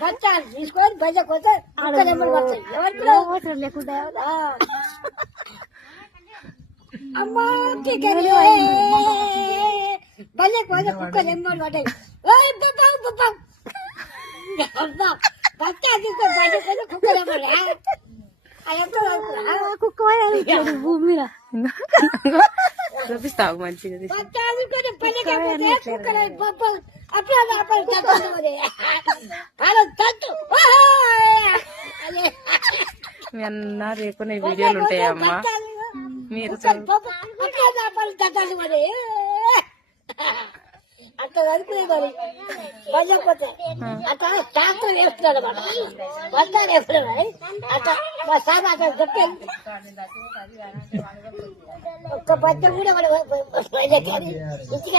బచ్చాలు తీసుకొని బయటకు పోతే కుక్కలు ఎమ్మడి పడతాయి ఎవరికి లేకుండా అమ్మా బయటకు పోతే కుక్కలు ఎమ్మడి పడ్డాయి బచ్చా తీసుకొని బయటకు పోతే కుక్కలు ఎమ్మడి భూమి మీద చూపిస్తావు మంచిగా మీ అన్న రేపు నీ వీడియోలు ఉంటాయమ్మా మీరు అట్లా చదువుకునే మరి పడకపోతే అట్లా ట్రాక్టర్ వేస్తున్నాడు అనమాట బస్తాలు వేస్తున్నాడు అట్లా మా సార్ అట్లా చెప్పాను ఒక్క బద్ద కూడా మన ఇంటికి